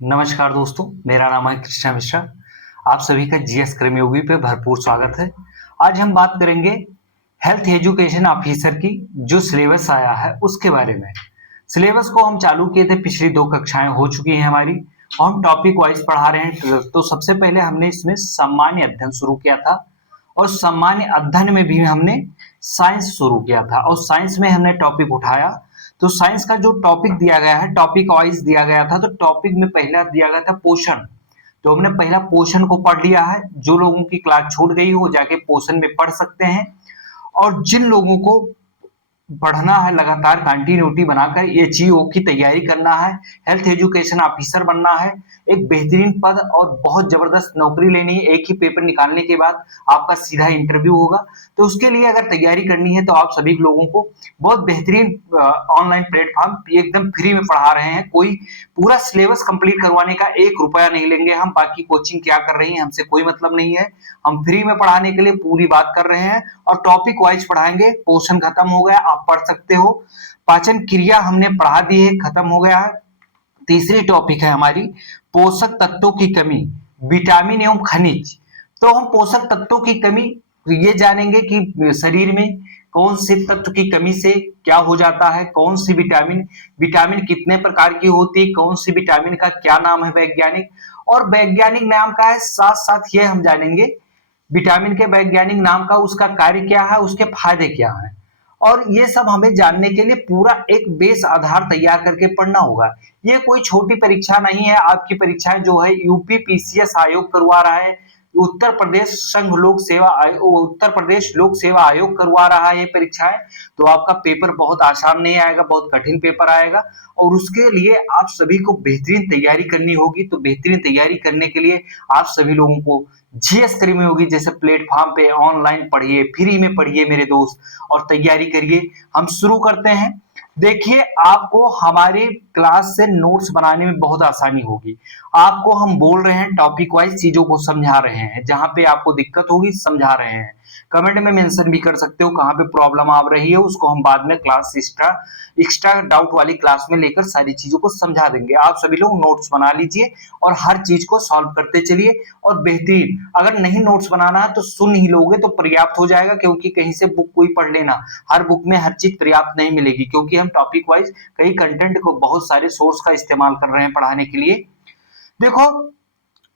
नमस्कार दोस्तों, मेरा नाम है कृष्णा मिश्रा। आप सभी का जीएस कर्मयोगी पे भरपूर स्वागत है। आज हम बात करेंगे हेल्थ एजुकेशन ऑफिसर की जो सिलेबस आया है उसके बारे में। सिलेबस को हम चालू किए थे, पिछली 2 कक्षाएं हो चुकी हैं हमारी और हम टॉपिक वाइज पढ़ा रहे हैं। तो सबसे पहले हमने इसमें सामान्य अध्ययन शुरू किया था और सामान्य अध्ययन में भी हमने साइंस शुरू किया था और साइंस में हमने टॉपिक उठाया। तो साइंस का जो टॉपिक दिया गया है, टॉपिक वाइज दिया गया था, तो टॉपिक में पहला दिया गया था पोषण। तो हमने पहला पोषण को पढ़ लिया है। जो लोगों की क्लास छूट गई हो वो जाके पोषण में पढ़ सकते हैं। और जिन लोगों को पढ़ना है, लगातार कंटिन्यूटी बनाकर एचईओ की तैयारी करना है, हेल्थ एजुकेशन ऑफिसर बनना है, एक बेहतरीन पद और बहुत जबरदस्त नौकरी लेनी है, एक ही पेपर निकालने के बाद आपका सीधा इंटरव्यू होगा। तो उसके लिए अगर तैयारी करनी है तो आप सभी लोगों को बहुत बेहतरीन ऑनलाइन प्लेटफॉर्म एकदम फ्री में पढ़ा रहे हैं। कोई पूरा सिलेबस कंप्लीट करवाने का 1 रुपया नहीं लेंगे हम। बाकी कोचिंग क्या कर रही है हमसे कोई मतलब नहीं है। हम फ्री में पढ़ाने के लिए पूरी बात कर रहे हैं और टॉपिक वाइज पढ़ाएंगे। पोषण खत्म हो गया, आप पढ़ सकते हो। पाचन क्रिया हमने पढ़ा दी है, खत्म हो गया है। तीसरी टॉपिक है हमारी पोषक तत्वों की कमी, विटामिन एवं खनिज। तो हम पोषक तत्वों की कमी ये जानेंगे कि शरीर में कौन से तत्व की कमी से क्या हो जाता है, कौन सी विटामिन, विटामिन कितने प्रकार की होती है, कौन सी विटामिन का क्या नाम है वैज्ञानिक, और वैज्ञानिक नाम का है, साथ साथ ये हम जानेंगे विटामिन के वैज्ञानिक नाम का, उसका कार्य क्या है, उसके फायदे क्या हैं। और ये सब हमें जानने के लिए पूरा एक बेस आधार तैयार करके पढ़ना होगा। ये कोई छोटी परीक्षा नहीं है। आपकी परीक्षाएं जो है यूपी पीसीएस आयोग करवा रहा है, उत्तर प्रदेश संघ लोक सेवा आयोग, उत्तर प्रदेश लोक सेवा आयोग करवा रहा है ये परीक्षाएं। तो आपका पेपर बहुत आसान नहीं आएगा, बहुत कठिन पेपर आएगा और उसके लिए आप सभी को बेहतरीन तैयारी करनी होगी। तो बेहतरीन तैयारी करने के लिए आप सभी लोगों को जीएस कर्मी होगी जैसे प्लेटफॉर्म पे ऑनलाइन पढ़िए, फ्री में पढ़िए मेरे दोस्त और तैयारी करिए। हम शुरू करते हैं। देखिए, आपको हमारी क्लास से नोट्स बनाने में बहुत आसानी होगी। आपको हम बोल रहे हैं टॉपिक वाइज चीजों को समझा रहे हैं, जहां पे आपको दिक्कत होगी समझा रहे हैं। कमेंट में मेंशन भी कर सकते हो कहां पे प्रॉब्लम आ रही है, उसको हम बाद में क्लास एक्स्ट्रा डाउट वाली क्लास में लेकर सारी चीजों को समझा देंगे। आप सभी लोग नोट्स बना लीजिए और हर चीज को सॉल्व करते चलिए। और बेहतरीन, अगर नहीं नोट्स बनाना है तो सुन ही लोगे तो पर्याप्त हो जाएगा, क्योंकि कहीं से बुक कोई पढ़ लेना, हर बुक में हर चीज पर्याप्त नहीं मिलेगी, क्योंकि हम टॉपिक वाइज कई कंटेंट को बहुत सारे सोर्स का इस्तेमाल कर रहे हैं पढ़ाने के लिए। देखो,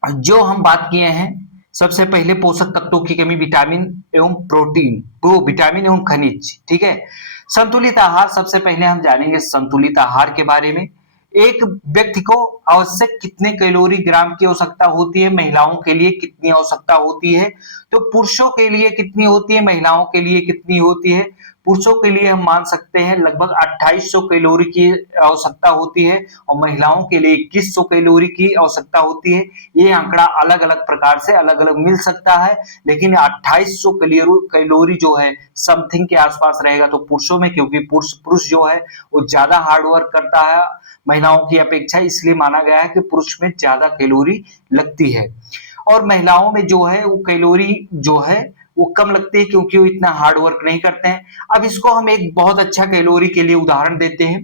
जो हम बात किए हैं, सबसे पहले पोषक तत्वों की कमी, विटामिन एवं प्रोटीन, तो विटामिन एवं खनिज, ठीक है। संतुलित आहार, सबसे पहले हम जानेंगे संतुलित आहार के बारे में। एक व्यक्ति को आवश्यक कितने कैलोरी ग्राम की आवश्यकता होती है, महिलाओं के लिए कितनी आवश्यकता होती है, तो पुरुषों के लिए कितनी होती है, महिलाओं के लिए कितनी होती है। पुरुषों के लिए हम मान सकते हैं लगभग 2800 कैलोरी की आवश्यकता होती है और महिलाओं के लिए 2100 कैलोरी की आवश्यकता होती है। ये आंकड़ा अलग अलग प्रकार से अलग अलग मिल सकता है, लेकिन 2800 कैलोरी जो है समथिंग के आसपास रहेगा तो पुरुषों में, क्योंकि पुरुष जो है वो ज्यादा हार्ड वर्क करता है महिलाओं की अपेक्षा, इसलिए माना गया है कि पुरुष में ज्यादा कैलोरी लगती है। और महिलाओं में जो है वो कैलोरी जो है वो कम लगती है, क्योंकि वो इतना हार्ड वर्क नहीं करते हैं। अब इसको हम एक बहुत अच्छा कैलोरी के लिए उदाहरण देते हैं।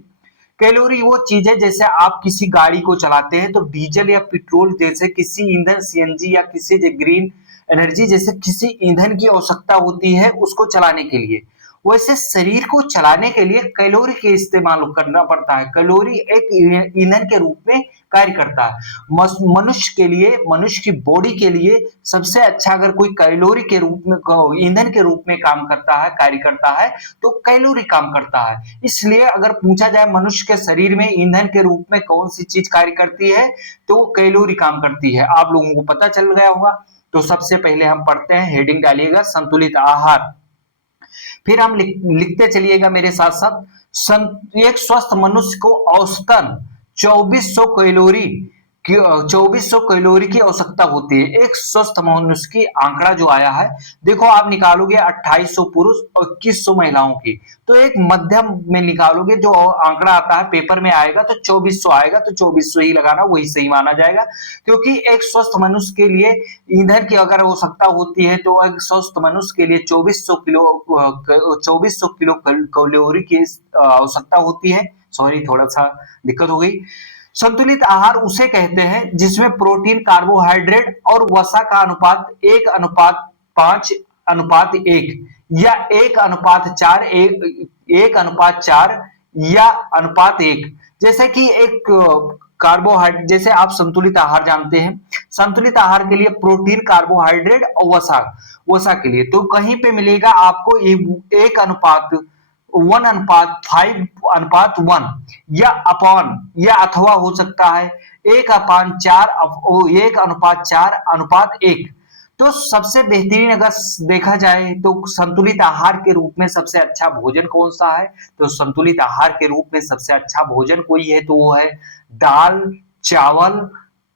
कैलोरी वो चीज है, जैसे आप किसी गाड़ी को चलाते हैं तो डीजल या पेट्रोल जैसे किसी ईंधन, सीएनजी या किसी ग्रीन एनर्जी जैसे किसी ईंधन की आवश्यकता होती है उसको चलाने के लिए, वैसे शरीर को चलाने के लिए कैलोरी के इस्तेमाल करना पड़ता है। कैलोरी एक ईंधन के रूप में कार्य करता है। मनुष्य के लिए, मनुष्य की बॉडी के लिए सबसे अच्छा अगर कोई कैलोरी के रूप में, ईंधन के रूप में काम करता है, कार्य करता है, तो कैलोरी काम करता है। इसलिए अगर पूछा जाए मनुष्य के शरीर में ईंधन के रूप में कौन सी चीज कार्य करती है, तो कैलोरी काम करती है। आप लोगों को पता चल गया होगा। तो सबसे पहले हम पढ़ते हैं, हेडिंग डालिएगा संतुलित आहार। फिर हम लिखते चलिएगा मेरे साथ साथ। एक स्वस्थ मनुष्य को औसतन 2400 कैलोरी की आवश्यकता होती है। एक स्वस्थ मनुष्य की आंकड़ा जो आया है, देखो आप निकालोगे 2800 पुरुष और 2100 महिलाओं की, तो एक मध्यम में निकालोगे जो आंकड़ा आता है पेपर में आएगा तो 2400 आएगा, तो 2400 ही लगाना, वही सही माना जाएगा। क्योंकि एक स्वस्थ मनुष्य के लिए ईंधन की अगर आवश्यकता होती है तो एक स्वस्थ मनुष्य के लिए 2400 किलो कैलोरी की आवश्यकता होती है। सॉरी, थोड़ा सा दिक्कत हो गई। संतुलित आहार उसे कहते हैं जिसमें प्रोटीन, कार्बोहाइड्रेट और वसा का अनुपात 1:5:1 या 1:4 1:4 या अनुपात 1। जैसे कि एक कार्बोहाइड्रेट, जैसे आप संतुलित आहार जानते हैं, संतुलित आहार के लिए प्रोटीन, कार्बोहाइड्रेट और वसा, वसा के लिए तो कहीं पे मिलेगा आपको 1:5:1 या अपॉन या अथवा हो सकता है 1:4:1। तो सबसे बेहतरीन अगर देखा जाए तो संतुलित आहार के रूप में सबसे अच्छा भोजन कौन सा है, तो संतुलित आहार के रूप में सबसे अच्छा भोजन कोई है तो वो है दाल, चावल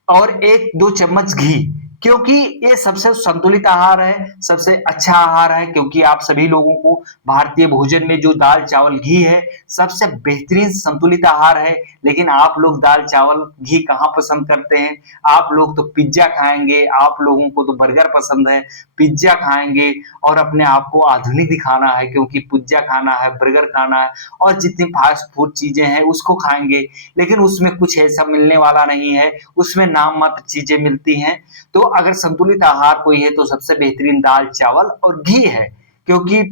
और 1-2 चम्मच घी। क्योंकि ये सबसे संतुलित आहार है, सबसे अच्छा आहार है, क्योंकि आप सभी लोगों को भारतीय भोजन में जो दाल, चावल, घी है सबसे बेहतरीन संतुलित आहार है। लेकिन आप लोग दाल, चावल, घी कहाँ पसंद करते हैं? आप लोग तो पिज्जा खाएंगे, आप लोगों को तो बर्गर पसंद है, पिज्जा खाएंगे और अपने आप को आधुनिक दिखाना है, क्योंकि पिज्जा खाना है, बर्गर खाना है और जितनी फास्ट फूड चीजें हैं उसको खाएंगे। लेकिन उसमें कुछ ऐसा मिलने वाला नहीं है, उसमें नाम मात्र चीजें मिलती हैं। तो अगर संतुलित आहार कोई है तो सबसे बेहतरीन दाल, चावल और घी है। क्योंकि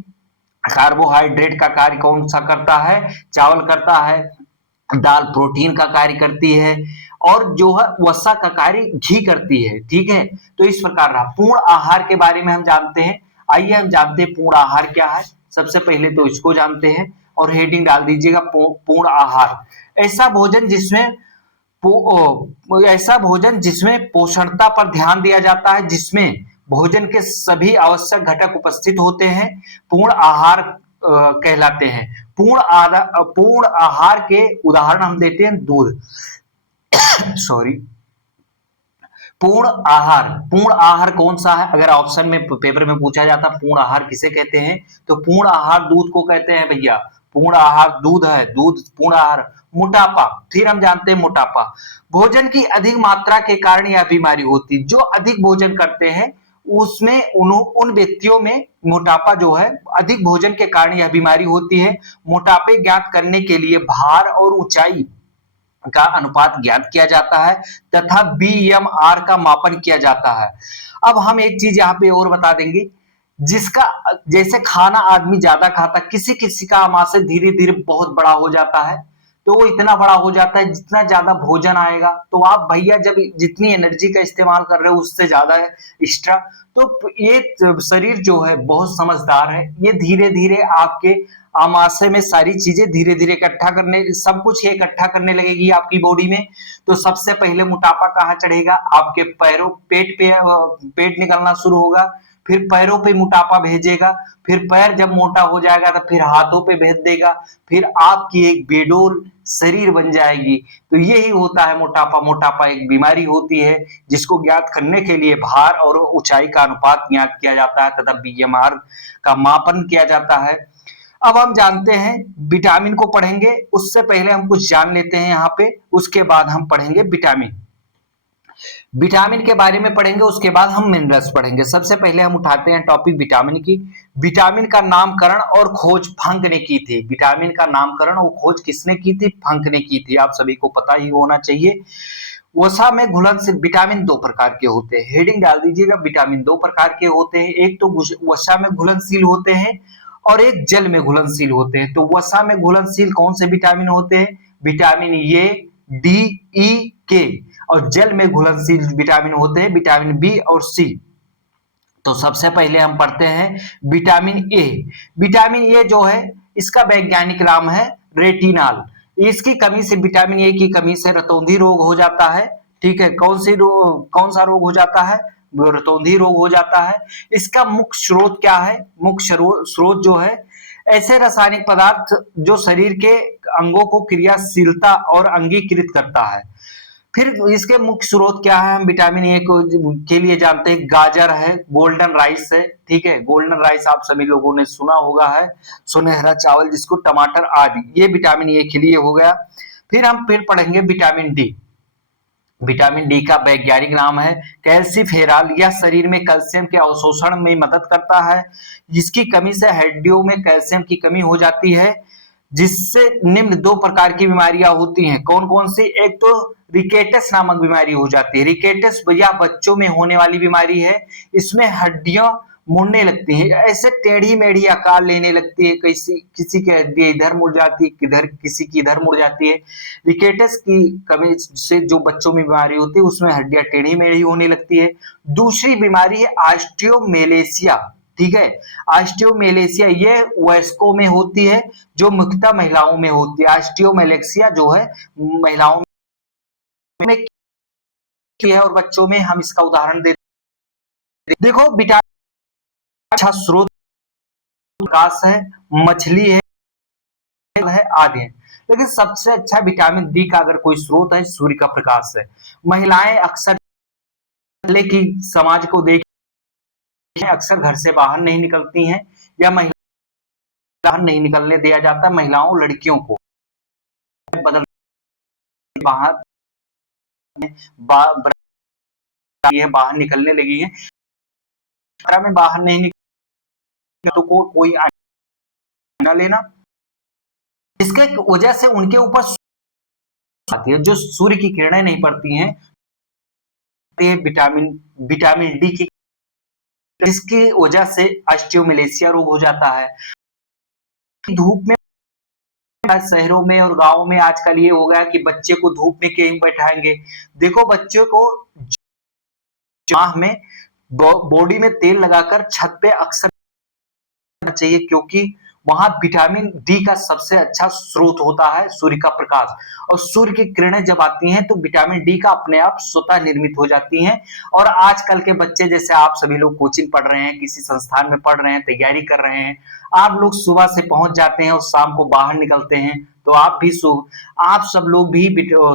कार्बोहाइड्रेट का कार्य कौन सा करता है? चावल करता है। दाल प्रोटीन का कार्य करती है और जो है वसा का कार्य घी करती है। ठीक है, तो इस प्रकार रहा। पूर्ण आहार के बारे में हम जानते हैं। आइए हम जानते हैं पूर्ण आहार क्या है। सबसे पहले तो इसको जानते हैं और हेडिंग डाल दीजिएगा पूर्ण आहार। ऐसा भोजन जिसमें ऐसा भोजन जिसमें पोषणता पर ध्यान दिया जाता है, जिसमें भोजन के सभी आवश्यक घटक उपस्थित होते हैं, पूर्ण आहार कहलाते हैं। पूर्ण आहार के उदाहरण हम देते हैं दूध सॉरी पूर्ण आहार कौन सा है? अगर ऑप्शन में पेपर में पूछा जाता पूर्ण आहार किसे कहते हैं, तो पूर्ण आहार दूध को कहते हैं भैया। पूर्ण आहार दूध है, दूध पूर्ण आहार। मोटापा, फिर हम जानते हैं मोटापा भोजन की अधिक मात्रा के कारण यह बीमारी होती। जो अधिक भोजन करते हैं उसमें उन व्यक्तियों में मोटापा जो है, अधिक भोजन के कारण यह बीमारी होती है। मोटापे ज्ञात करने के लिए भार और ऊंचाई का अनुपात ज्ञात किया जाता है तथा बीएमआर का मापन किया जाता है। अब हम एक चीज यहाँ पे और बता देंगे, जिसका जैसे खाना आदमी ज्यादा खाता, किसी किसी का आमाशय धीरे धीरे बहुत बड़ा हो जाता है, तो वो इतना बड़ा हो जाता है जितना ज्यादा भोजन आएगा तो आप भैया जब जितनी एनर्जी का इस्तेमाल कर रहे हो उससे ज्यादा है एक्स्ट्रा। तो ये शरीर जो है बहुत समझदार है, ये धीरे धीरे आपके आमाशय में सारी चीजें धीरे धीरे इकट्ठा करने, सब कुछ ये इकट्ठा करने लगेगी आपकी बॉडी में। तो सबसे पहले मोटापा कहाँ चढ़ेगा? आपके पैरों, पेट पे पेट निकलना शुरू होगा, फिर पैरों पे मोटापा भेजेगा, फिर पैर जब मोटा हो जाएगा तो फिर हाथों पे भेज देगा, फिर आपकी एक बेडोल शरीर बन जाएगी। तो यही होता है मोटापा। मोटापा एक बीमारी होती है जिसको ज्ञात करने के लिए भार और ऊंचाई का अनुपात ज्ञात किया जाता है तथा बीएमआर का मापन किया जाता है। अब हम जानते हैं विटामिन को पढ़ेंगे, उससे पहले हम कुछ जान लेते हैं यहाँ पे, उसके बाद हम पढ़ेंगे विटामिन। विटामिन के बारे में पढ़ेंगे, उसके बाद हम मिनरल्स पढ़ेंगे। सबसे पहले हम उठाते हैं टॉपिक विटामिन की। विटामिन का नामकरण और खोज फंक ने की थी। विटामिन का नामकरण और खोज किसने की थी? फंक ने की थी। आप सभी को पता ही होना चाहिए। वसा में घुलनशील विटामिन 2 प्रकार के होते हैं। हेडिंग डाल दीजिएगा, विटामिन 2 प्रकार के होते हैं। एक तो वसा में घुलनशील होते हैं और एक जल में घुलनशील होते हैं। तो वसा में घुलनशील कौन से विटामिन होते हैं? विटामिन ए, डी, ई, के। और जल में घुलनशील विटामिन होते हैं विटामिन बी और सी। तो सबसे पहले हम पढ़ते हैं विटामिन ए। विटामिन ए जो है इसका वैज्ञानिक नाम है रेटिनॉल। इसकी कमी से, विटामिन ए की कमी से रतौंधी रोग हो जाता है। ठीक है, कौन सा रोग हो जाता है? रतौंधी रोग हो जाता है। इसका मुख्य स्रोत क्या है? मुख्य स्रोत जो है ऐसे रासायनिक पदार्थ जो शरीर के अंगों को क्रियाशीलता और अंगीकृत करता है। फिर इसके मुख्य स्रोत क्या है? हम विटामिन ए के लिए जानते हैं गाजर है, गोल्डन राइस है। ठीक है, गोल्डन राइस आप सभी लोगों ने सुना होगा है, सुनहरा चावल जिसको टमाटर आदि, ये विटामिन ए के लिए हो गया। फिर हम पढ़ेंगे विटामिन डी। विटामिन डी का वैज्ञानिक नाम है कैल्सीफेरॉल। यह शरीर में कैल्शियम के अवशोषण में मदद करता है। जिसकी कमी से हड्डियों में कैल्शियम की कमी हो जाती है जिससे निम्न दो प्रकार की बीमारियां होती हैं। कौन कौन सी? एक तो रिकेटस नामक बीमारी हो जाती है। रिकेटस या बच्चों में होने वाली बीमारी है। इसमें हड्डियां मुड़ने लगती हैं, ऐसे टेढ़ी मेढ़ी आकार लेने लगती है। किसी किसी की हड्डी इधर मुड़ जाती है, किधर किसी की इधर मुड़ जाती है। रिकेटस की कमी से जो बच्चों में बीमारी होती है उसमें हड्डियां टेढ़ी मेढ़ी होने लगती है। दूसरी बीमारी है ऑस्टियोमेलेशिया। ठीक है, ऑस्टियोमेलेशिया ये वयस्कों में होती है, जो मुख्यतः महिलाओं में होती है। ऑस्टियोमेलेशिया जो है महिलाओं में है और बच्चों में हम इसका उदाहरण देखो विटामिन अच्छा स्रोत प्रकाश है, मछली है आदि है। लेकिन सबसे अच्छा विटामिन डी का अगर कोई स्रोत है, सूर्य का प्रकाश है। महिलाएं अक्सर पहले की समाज को देखें, अक्सर घर से बाहर नहीं निकलती हैं या महिला बाहर नहीं निकलने दिया जाता। महिलाओं लड़कियों को बदल बाहर बाहर निकलने लगी है। में बाहर नहीं निकल तो कोई आईना लेना, इसके वजह से उनके ऊपर आती है, जो सूर्य की किरणें नहीं पड़ती हैं, विटामिन विटामिन डी की, इसकी वजह से ऑस्टियोमेलेशिया रोग हो जाता है। धूप में शहरों में और गांवों में आजकल ये हो गया कि बच्चे को धूप में क्यों बैठाएंगे। देखो बच्चे को माह में बॉडी में तेल लगाकर छत पे अक्सर चाहिए, क्योंकि वहां विटामिन डी का सबसे अच्छा स्रोत होता है सूर्य का प्रकाश। और सूर्य की किरणें जब आती हैं तो विटामिन डी का अपने आप स्वतः निर्मित हो जाती हैं। और आजकल के बच्चे, जैसे आप सभी लोग कोचिंग पढ़ रहे हैं, किसी संस्थान में पढ़ रहे हैं, तैयारी कर रहे हैं, आप लोग सुबह से पहुंच जाते हैं और शाम को बाहर निकलते हैं, तो आप सब लोग भी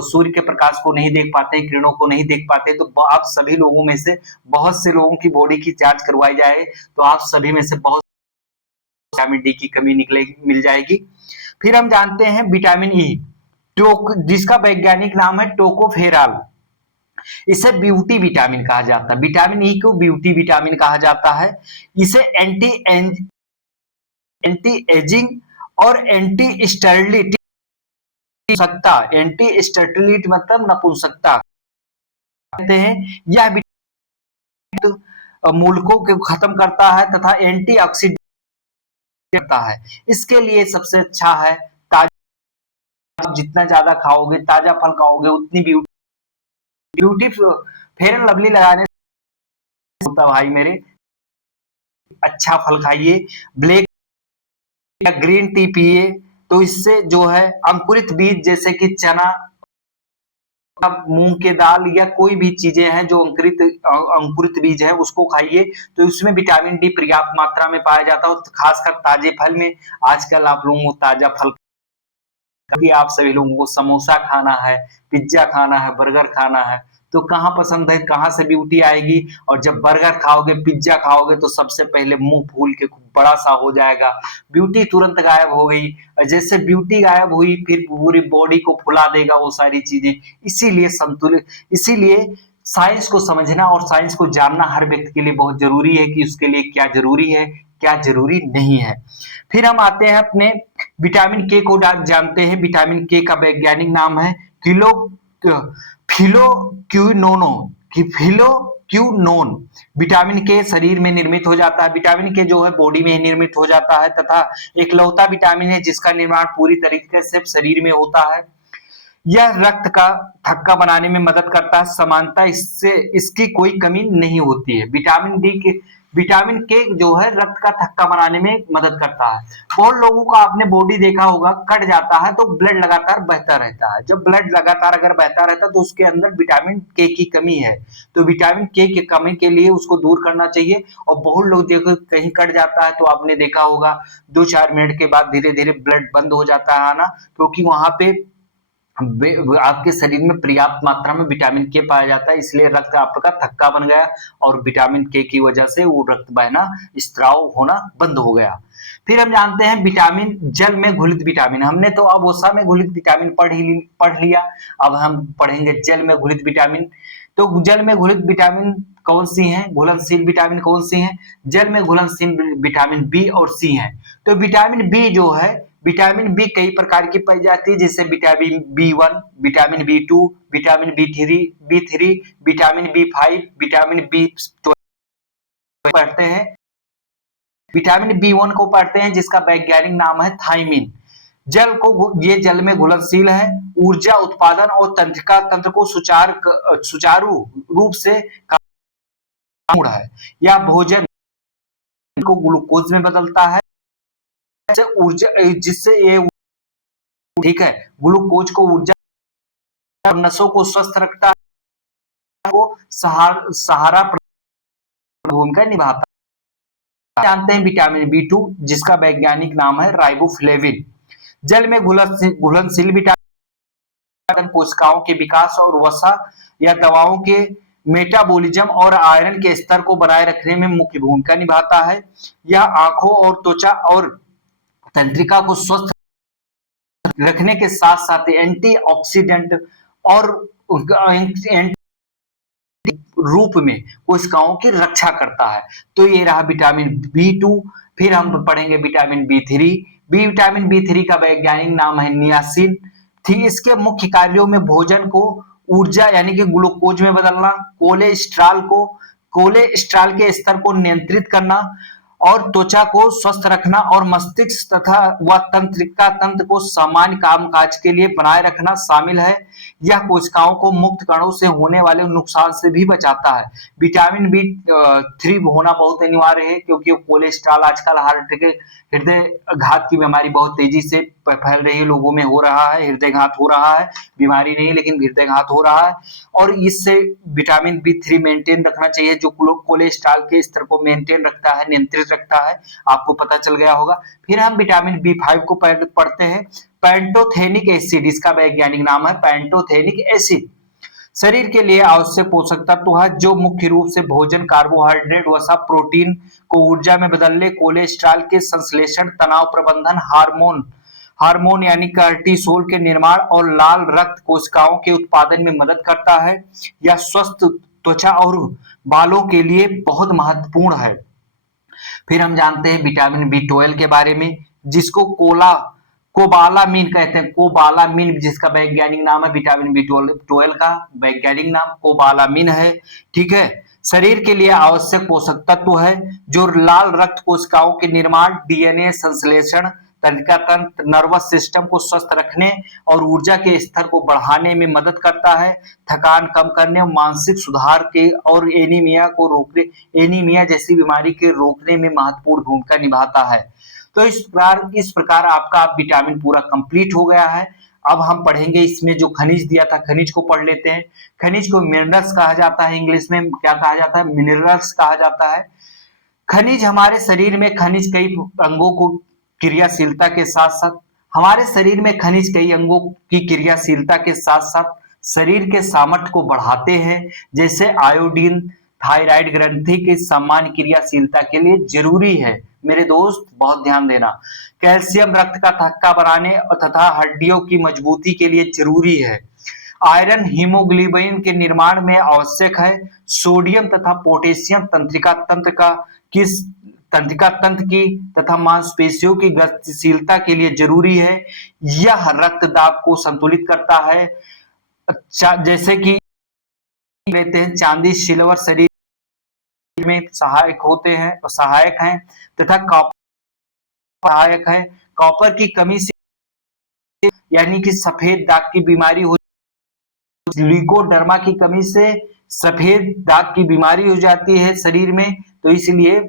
सूर्य के प्रकाश को नहीं देख पाते, किरणों को नहीं देख पाते। तो आप सभी लोगों में से बहुत से लोगों की बॉडी की जांच करवाई जाए तो आप सभी में से बहुत विटामिन डी की कमी मिल जाएगी। फिर हम जानते हैं विटामिन ई, जिसका वैज्ञानिक नाम है टोकोफेरॉल। इसे ब्यूटी विटामिन कहा जाता है। विटामिन ई को ब्यूटी विटामिन कहा जाता है। इसे एंटी एजिंग और एंटी स्टेरिलिटी एंटी स्टेरिलिटी मतलब नपुंसकता कहते हैं। यह मूलकों को खत्म करता है तथा एंटीऑक्सीडेंट करता है। इसके लिए सबसे अच्छा है ताजा, जितना ज्यादा खाओगे, ताजा फल खाओगे, उतनी ब्यूटी फेयर एंड लवली लगाने होता भाई मेरे। अच्छा फल खाइए, ब्लैक या ग्रीन टी पिए, तो इससे जो है अंकुरित बीज जैसे कि चना, मूंग के दाल या कोई भी चीजें हैं जो अंकुरित बीज है उसको खाइए, तो उसमें विटामिन डी पर्याप्त मात्रा में पाया जाता है। खासकर ताजे फल में आजकल आप लोगों को ताजा फल, कभी आप सभी लोगों को समोसा खाना है, पिज्जा खाना है, बर्गर खाना है, तो कहाँ पसंद है, कहाँ से ब्यूटी आएगी। और जब बर्गर खाओगे, पिज्जा खाओगे तो सबसे पहले मुंह फूल के बड़ा सा हो जाएगा, ब्यूटी तुरंत गायब हो गई। जैसे ब्यूटी गायब हुई फिर पूरी बॉडी को फुला देगा वो सारी चीजें। इसीलिए साइंस को समझना और साइंस को जानना हर व्यक्ति के लिए बहुत जरूरी है कि उसके लिए क्या जरूरी है, क्या जरूरी नहीं है। फिर हम आते हैं अपने विटामिन के को जानते हैं। विटामिन के का वैज्ञानिक नाम है फिलोक्यूनोन। विटामिन के शरीर में निर्मित हो जाता है। विटामिन के जो है बॉडी में निर्मित हो जाता है तथा एकलौता विटामिन है जिसका निर्माण पूरी तरीके से शरीर में होता है। यह रक्त का थक्का बनाने में मदद करता है। समानता इससे इसकी कोई कमी नहीं होती है। विटामिन के जो है रक्त का थक्का बनाने में मदद करता है। बहुत लोगों का आपने बॉडी देखा होगा, कट जाता है तो ब्लड लगातार बहता रहता है। जब ब्लड लगातार अगर बहता रहता है तो उसके अंदर विटामिन के की कमी है। तो विटामिन के की कमी के लिए उसको दूर करना चाहिए। और बहुत लोग देखो कहीं कट जाता है तो आपने देखा होगा 2-4 मिनट के बाद धीरे धीरे ब्लड बंद हो जाता है आना, क्योंकि वहां पे आपके शरीर में पर्याप्त मात्रा में विटामिन के पाया जाता है, इसलिए रक्त आपका थक्का बन गया और विटामिन के की वजह से वो रक्त बहना, स्त्राव होना बंद हो गया। फिर हम जानते हैं विटामिन, जल में घुलित विटामिन। हमने तो अब वसा में घुलित विटामिन पढ़ लिया, अब हम पढ़ेंगे जल में घुलित विटामिन। तो जल में घुलित विटामिन कौन सी हैं? घुलनशील विटामिन कौन सी हैं? जल में घुलनशील विटामिन बी और सी हैं। तो विटामिन बी जो है विटामिन बी कई प्रकार की पाई जाती है, जैसे vitamin B 1, vitamin B 2, vitamin B three, vitamin B 5, vitamin बी12 पढ़ते हैं। विटामिन बी 1 को पढ़ते हैं जिसका वैज्ञानिक नाम है थायमिन। ये जल में घुलनशील है, ऊर्जा उत्पादन और तंत्रिका तंत्र को सुचारू रूप से काम है। यह भोजन को ग्लूकोज में बदलता है, ऊर्जा जिससे ये ठीक है ग्लूकोज को ऊर्जा, नसों को स्वस्थ रखता है, को सहारा भूमिका निभाता है। जानते हैं विटामिन बी 2 जिसका वैज्ञानिक नाम है राइबोफ्लेविन। जल में घुलनशील विटामिन कोशिकाओं के विकास और वसा या दवाओं के मेटाबॉलिज्म और आयरन के स्तर को बनाए रखने में मुख्य भूमिका निभाता है। यह आंखों और त्वचा और तंत्रिका को स्वस्थ रखने के साथ साथ एंटीऑक्सीडेंट और रूप में कोशिकाओं की रक्षा करता है। तो ये रहा विटामिन बी 2। फिर हम पढ़ेंगे विटामिन बी 3। विटामिन बी 3 का वैज्ञानिक नाम है नियासिन। इसके मुख्य कार्यों में भोजन को ऊर्जा यानी कि ग्लूकोज में बदलना, कोलेस्ट्रॉल के स्तर को नियंत्रित करना और त्वचा को स्वस्थ रखना और मस्तिष्क तथा व तंत्रिका तंत्र को सामान्य कामकाज के लिए बनाए रखना शामिल है। यह कोशिकाओं को मुक्त कणों से होने वाले नुकसान से भी बचाता है। विटामिन बी 3 होना बहुत अनिवार्य है क्योंकि कोलेस्ट्रॉल आजकल हृदय घात की बीमारी बहुत तेजी से फैल रही है, लोगों में हो रहा है, हृदय घात हो रहा है, बीमारी नहीं लेकिन हृदय घात हो रहा है। और इससे विटामिन बी 3 मेंटेन रखना चाहिए जो कोलेस्ट्रॉल के स्तर को मेंटेन रखता है, नियंत्रित रखता है। आपको पता चल गया होगा। फिर हम विटामिन बी 5 को पढ़ते हैं। पैंटोथेनिक एसिड, इसका वैज्ञानिक नाम है पैंटोथेनिक एसिड। शरीर के लिए आवश्यक पोषक तत्व है जो मुख्य रूप से भोजन, कार्बोहाइड्रेट, वसा, प्रोटीन को ऊर्जा में बदलने, कोलेस्ट्रॉल के संश्लेषण, तनाव प्रबंधन, हार्मोन यानी कार्टिसोल के निर्माण और लाल रक्त कोशिकाओं के उत्पादन में मदद करता है। यह स्वस्थ त्वचा और बालों के लिए बहुत महत्वपूर्ण है। फिर हम जानते हैं विटामिन बी 12 के बारे में जिसको कोबालामिन कहते हैं। कोबालामिन जिसका वैज्ञानिक नाम है विटामिन बी 12 का वैज्ञानिक नाम कोबालामिन है। ठीक है, शरीर के लिए आवश्यक पोषक तत्व है जो लाल रक्त कोशिकाओं के निर्माण, डीएनए संश्लेषण, तंत्रिका तंत्र, नर्वस सिस्टम को स्वस्थ रखने और ऊर्जा के स्तर को बढ़ाने में मदद करता है। थकान कम करने, मानसिक सुधार के और एनीमिया जैसी बीमारी के रोकने में महत्वपूर्ण भूमिका निभाता है। तो इस प्रकार आपका विटामिन पूरा कंप्लीट हो गया है। अब हम पढ़ेंगे इसमें जो खनिज दिया था, खनिज को पढ़ लेते हैं। खनिज को मिनरल्स कहा जाता है, इंग्लिश में क्या कहा जाता है, मिनरल्स कहा जाता है। खनिज हमारे शरीर में खनिज कई अंगों को क्रियाशीलता के साथ साथ हमारे शरीर में खनिज कई अंगों की क्रियाशीलता के साथ साथ शरीर के सामर्थ्य को बढ़ाते हैं। जैसे आयोडीन थायराइड ग्रंथि की सामान्य क्रियाशीलता के लिए जरूरी है। मेरे दोस्त बहुत ध्यान देना। कैल्शियम रक्त का थक्का बनाने तथा हड्डियों की मजबूती के लिए जरूरी है। आयरन हीमोग्लोबिन के निर्माण में आवश्यक है। सोडियम तथा पोटेशियम तंत्रिका तंत्र की तथा मांसपेशियों की गतिशीलता के लिए जरूरी है। यह रक्तदाब को संतुलित करता है। जैसे कि लेते हैं चांदी, सिल्वर शरीर में सहायक हैं तथा कॉपर सहायक है। कॉपर की कमी से यानी कि सफेद दाग की बीमारी हो, ल्यूकोडर्मा की कमी से सफेद दाग की बीमारी हो जाती है शरीर में। तो इसलिए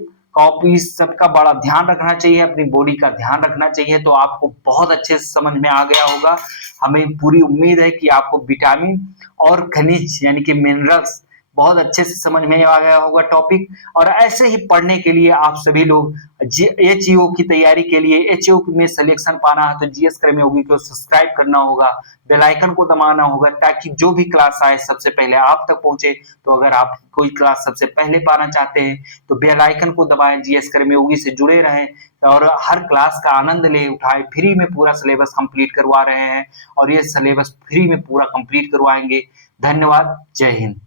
इस सबका बड़ा ध्यान रखना चाहिए, अपनी बॉडी का ध्यान रखना चाहिए। तो आपको बहुत अच्छे से समझ में आ गया होगा। हमें पूरी उम्मीद है कि आपको विटामिन और खनिज यानी कि मिनरल्स बहुत अच्छे से समझ में आ गया होगा टॉपिक। और ऐसे ही पढ़ने के लिए आप सभी लोग HEO की तैयारी के लिए HEO में सिलेक्शन पाना है तो GS कर्मयोगी को सब्सक्राइब करना होगा, बेल आइकन को दबाना होगा ताकि जो भी क्लास आए सबसे पहले आप तक पहुंचे। तो अगर आप कोई क्लास सबसे पहले पाना चाहते हैं तो बेल आइकन को दबाएं, GS कर्मयोगी से जुड़े रहें और हर क्लास का आनंद ले उठाएं। फ्री में पूरा सिलेबस कंप्लीट करवा रहे हैं और ये सिलेबस फ्री में पूरा कंप्लीट करवाएंगे। धन्यवाद, जय हिंद।